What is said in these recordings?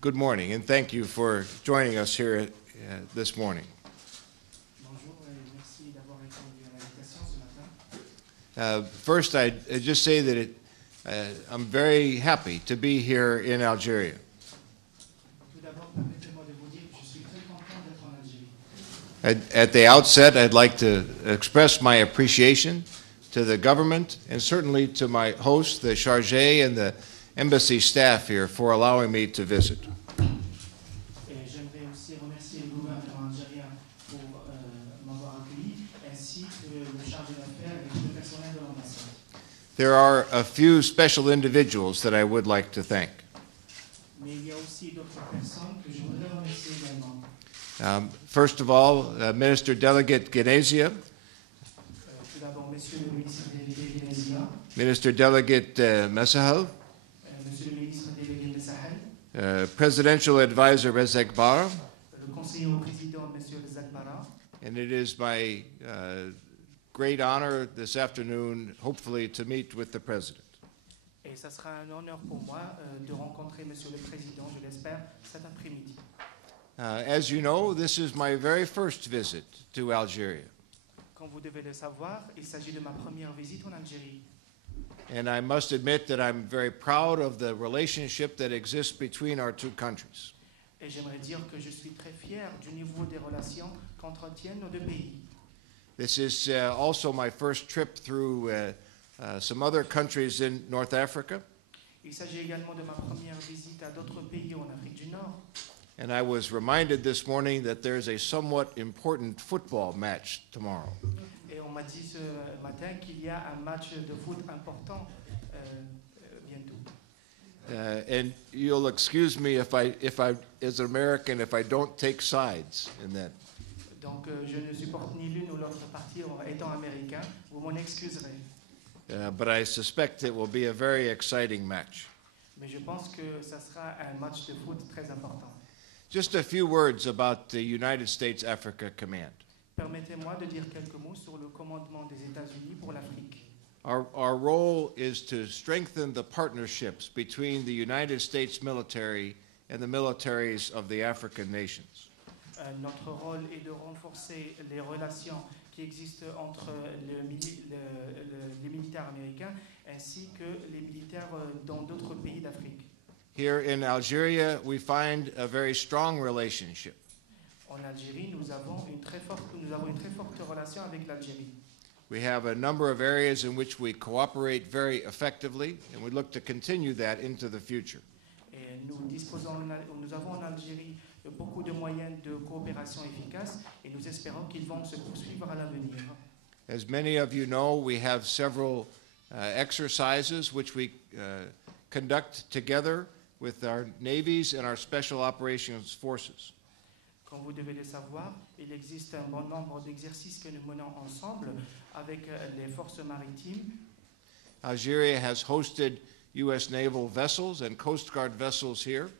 Good morning, and thank you for joining us here this morning. Bonjour et merci d'avoir répondu à l'invitation ce matin. First, I just say that I'm very happy to be here in Algeria. Tout d'abord, permettez-moi de vous dire que je suis très content d'être en Algérie. At the outset, I'd like to express my appreciation to the government and certainly to my host, the chargé, and the embassy staff here for allowing me to visit. Et j'aimerais aussi remercier le gouvernement algérien pour m'avoir accueilli, ainsi que le chargé d'affaires et tout le personnel de l'ambassade. There are a few special individuals that I would like to thank. Mais il y a aussi d'autres personnes que je voudrais remercier également. First of all, Minister Delegate Genezia, Tout d'abord, Monsieur le ministre délégué Guénézia, Minister Delegate Mesahel, Monsieur le ministre délégué de Sahel, Presidential Advisor Rezek Bar, le conseiller au président, Monsieur Zakbara. and it is my great honor this afternoon, hopefully, to meet with the President. Et ça sera un honneur pour moi de rencontrer Monsieur le Président, je l'espère, cet après-midi. As you know, this is my very first visit to Algeria, Comme vous devez le savoir, il s'agit de ma première visite en Algérie. and I must admit that I'm very proud of the relationship that exists between our two countries. Et j'aimerais dire que je suis très fier du niveau des relations qu'entretiennent nos deux pays. This is also my first trip through some other countries in North Africa, Il s'agit également de ma première visite à d'autres pays en Afrique du Nord. and I was reminded this morning that there's a somewhat important football match tomorrow. Et on m'a dit ce matin qu'il y a un match de foot important bientôt. And you'll excuse me if I, as an American, if I don't take sides in that. Donc je ne supporte ni l'une ou l'autre partie en étant américain. Vous m'en excuserez. But I suspect it will be a very exciting match. Mais je pense que ça sera un match de foot très important. Just a few words about the United States Africa Command. Permettez-moi de dire quelques mots sur le commandement des États-Unis pour l'Afrique. Our role is to strengthen the partnerships between the United States military and the militaries of the African nations. Notre rôle est de renforcer les relations qui existent entre les militaires américains ainsi que les militaires dans d'autres pays d'Afrique. Here in Algeria, we find a very strong relationship. En Algérie, nous avons une très forte relation avec l'Algérie. We have a number of areas in which we cooperate very effectively, and we look to continue that into the future. Et nous avons en Algérie beaucoup de moyens de coopération efficaces et nous espérons qu'ils vont se poursuivre à l'avenir. As many of you know, we have several exercises which we conduct together with our navies and our special operations forces. Comme vous devez le savoir, il existe un bon nombre d'exercices que nous menons ensemble avec les forces maritimes. Algeria has hosted U.S. naval vessels and Coast Guard vessels here.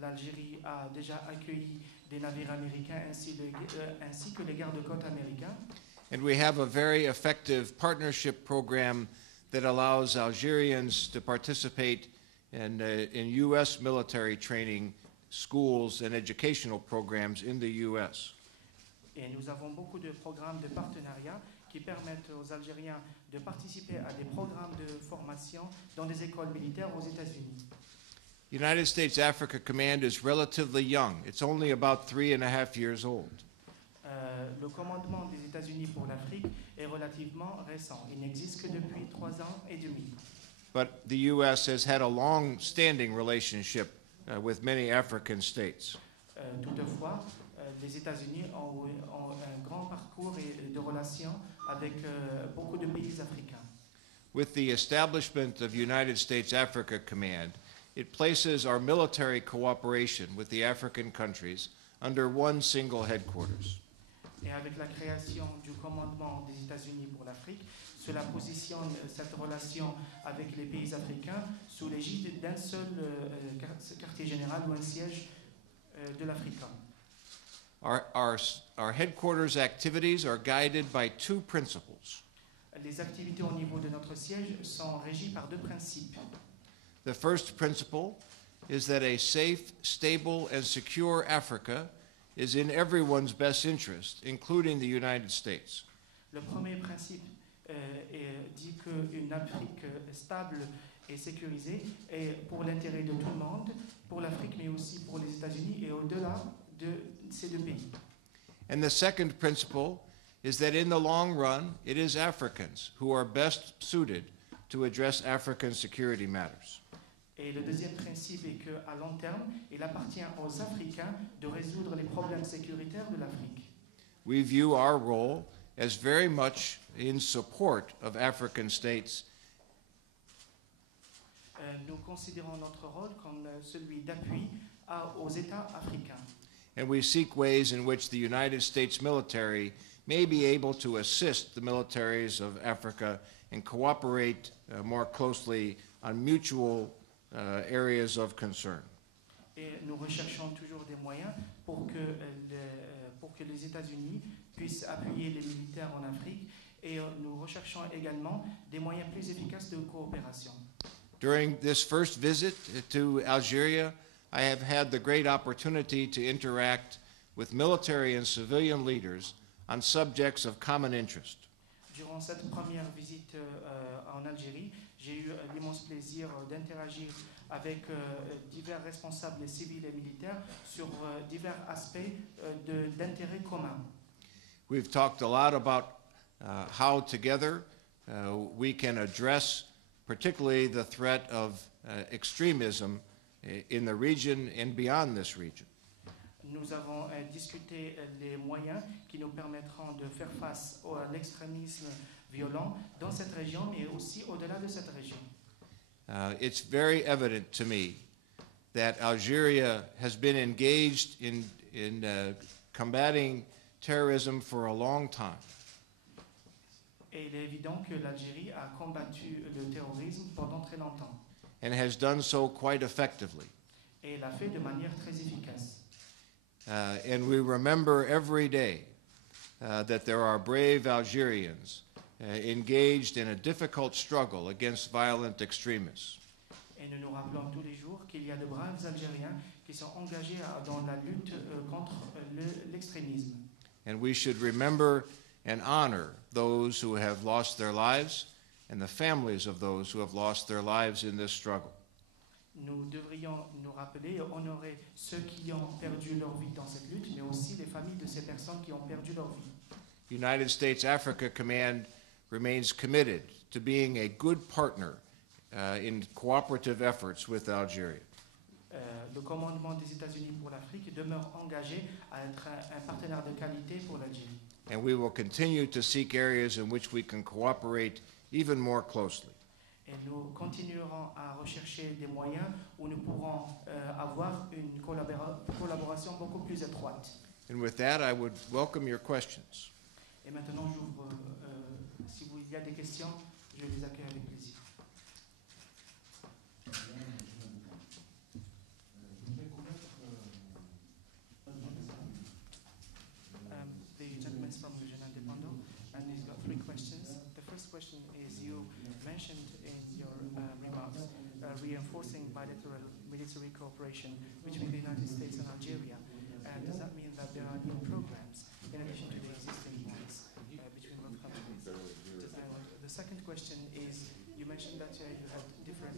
L'Algérie a déjà accueilli des navires américains ainsi que les gardes-côtes américains. And we have a very effective partnership program that allows Algerians to participate in U.S. military training schools and educational programs in the U.S. Et nous avons beaucoup de programmes de partenariat qui permettent aux Algériens de participer à des programmes de formation dans des écoles militaires aux États-Unis. United States Africa Command is relatively young. It's only about 3.5 years old. Le commandement des États-Unis pour l'Afrique est relativement récent. Il n'existe que depuis 3 ans et demi. But the U.S. has had a long-standing relationship with many African states. Toutefois, les États-Unis ont un grand parcours de relations avec beaucoup de pays africains. With the establishment of United States Africa Command, it places our military cooperation with the African countries under one single headquarters. Et avec la création du commandement des États-Unis pour l'Afrique, cela positionne cette relation avec les pays africains sous l'égide d'un seul quartier général ou un siège de l'Africa. Our headquarters activities are guided by two principles. Les activités au niveau de notre siège sont régies par 2 principes. The first principle is that a safe, stable, and secure Africa is in everyone's best interest, including the United States. Le premier principe dit qu'une Afrique stable et sécurisée est pour l'intérêt de tout le monde, pour l'Afrique, mais aussi pour les États-Unis et au-delà de ces deux pays. And the second principle is that in the long run, it is Africans who are best suited to address African security matters. Et le deuxième principe est qu'à long terme, il appartient aux Africains de résoudre les problèmes sécuritaires de l'Afrique. We view our role as very much in support of African states. Nous considérons notre rôle comme celui d'appui aux États africains. And we seek ways in which the United States military may be able to assist the militaries of Africa and cooperate more closely on mutual areas of concern. Et nous recherchons toujours des moyens pour que les États-Unis puissent appuyer les militaires en Afrique et nous recherchons également des moyens plus efficaces de coopération. During this first visit to Algeria, I have had the great opportunity to interact with military and civilian leaders on subjects of common interest. Durant cette première visite en Algérie, j'ai eu l'immense plaisir d'interagir avec divers responsables civils et militaires sur divers aspects d'intérêt commun. We've talked a lot about how together we can address particularly the threat of extremism in the region and beyond this region. Nous avons discuté les moyens qui nous permettront de faire face à l'extrémisme violent dans cette région, mais aussi au-delà de cette région. It's very evident to me that Algeria has been engaged in combating terrorism for a long time. Et il est évident que l'Algérie a combattu le terrorisme pendant très longtemps. And has done so quite effectively. Et l'a fait de manière très efficace. And we remember every day that there are brave Algerians engaged in a difficult struggle against violent extremists. Et nous nous rappelons tous les jours qu'il y a de braves Algériens qui sont engagés dans la lutte contre l'extrémisme. And we should remember and honor those who have lost their lives and the families of those who have lost their lives in this struggle. Nous devrions nous rappeler et honorer ceux qui ont perdu leur vie dans cette lutte, mais aussi les familles de ces personnes qui ont perdu leur vie. United States Africa Command remains committed to being a good partner in cooperative efforts with Algeria. Le commandement des États-Unis pour l'Afrique demeure engagé à être un partenaire de qualité pour l'Algérie. And we will continue to seek areas in which we can cooperate even more closely. Et nous continuerons à rechercher des moyens où nous pourrons avoir une collaboration beaucoup plus étroite. And with that, I would welcome your questions. Et maintenant, j'ouvre. Si il y a des questions, je les accueille avec plaisir. The gentleman is from Region Independent, and he's got three questions. The first question is, you mentioned in your remarks reinforcing bilateral military cooperation between the United States and Algeria. And does that mean that there are new programs in addition to the existing ones between both countries? The second question is, you mentioned that you had different